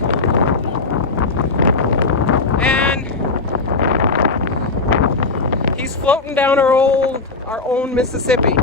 York. And he's floating down our own Mississippi.